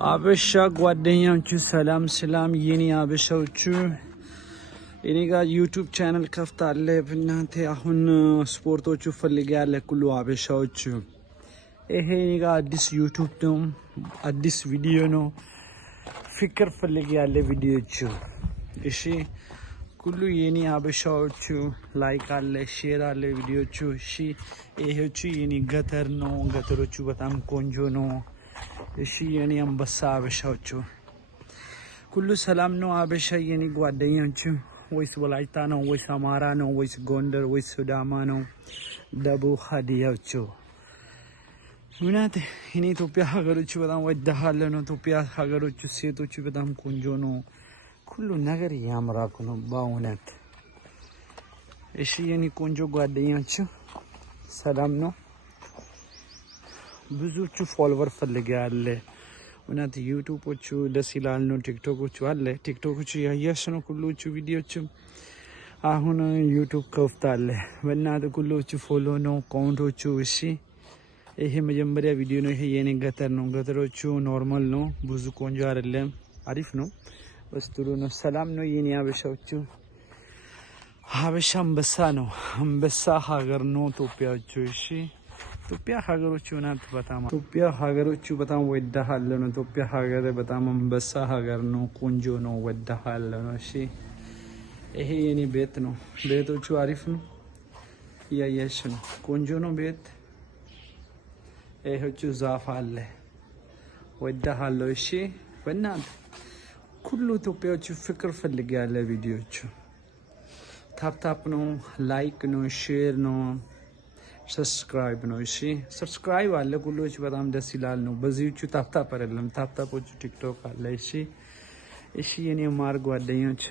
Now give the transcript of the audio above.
አበሻ ጓደኞቹ ሰላም ሰላም የኔ አበሻዎቹ እኔ ጋር ዩቲዩብ ቻናል ከፍታለ እናንተ አሁን ስፖርቶቹ ፈልገ ያለ ሁሉ አበሻዎቹ ይሄ እኔ ጋር አዲስ ዩቲዩብ ነው፣ አዲስ ቪዲዮ ነው። ፍቅር ፈልገ ያለ ቪዲዮቹ እሺ፣ ሁሉ የኔ አበሻዎቹ ላይክ አለ ሼር አለ ቪዲዮቹ እሺ። ይሄዎቹ የኔ ገጠር ነው፣ ገጠሮቹ በጣም ቆንጆ ነው። እሺ የኔ አንበሳ አበሻዎቹ ሁሉ ሰላም ነው። አበሻ የኔ ጓደኞቹ ወይስ ወላይታ ነው ወይስ አማራ ነው ወይስ ጎንደር ወይስ ሲዳማ ነው? ደቡብ ሀዲያዎቹ ምናት እኔ ኢትዮጵያ ሀገሮቹ በጣም ወዳሃለ ነው። ኢትዮጵያ ሀገሮቹ ሴቶቹ በጣም ቆንጆ ነው። ሁሉ ነገር ያምራኩ ነው በእውነት። እሺ የኔ ቆንጆ ጓደኞቹ ሰላም ነው። ብዙዎቹ ፎሎወር ፈልጋለ እውነት ዩቲዩቦቹ ደስ ይላል ነው። ቲክቶኮቹ አለ ቲክቶኮቹ ያያሽ ነው ሁሉቹ ቪዲዮቹ አሁን ዩቲዩብ ከፍታለ በእናት ሁሉቹ ፎሎ ነው ኮሜንቶቹ። እሺ ይሄ መጀመሪያ ቪዲዮ ነው። ይሄ የኔ ገጠር ነው። ገጠሮቹ ኖርማል ነው፣ ብዙ ቆንጆ አይደለም፣ አሪፍ ነው፣ በስጥሩ ነው። ሰላም ነው የኔ አበሻዎቹ። ሀበሻ አንበሳ ነው፣ አንበሳ ሀገር ነው ኢትዮጵያዎቹ። እሺ ኢትዮጵያ ሀገሮቹ ናት በጣም ኢትዮጵያ ሀገሮቹ በጣም ወዳሃለ ነው። ኢትዮጵያ ሀገር በጣም አንበሳ ሀገር ነው፣ ቆንጆ ነው፣ ወዳሃለ ነው። እሺ ይሄ የኔ ቤት ነው። ቤቶቹ አሪፍ ነው፣ እያየሽ ነው፣ ቆንጆ ነው ቤት። ይሄዎቹ ዛፍ አለ፣ ወዳሃለ። እሺ በእናት ሁሉ ኢትዮጵያዎቹ ፍቅር ፈልግ ያለ ቪዲዮቹ ታፕ ነው፣ ላይክ ነው፣ ሼር ነው፣ ሰብስክራይብ ነው። እሺ ሰብስክራይብ አለ ሁሉዎች በጣም ደስ ይላል ነው። በዚህቹ ታፕ አይደለም፣ ታፖቹ ቲክቶክ አለ። እሺ እሺ የኔ ማር ጓደኞች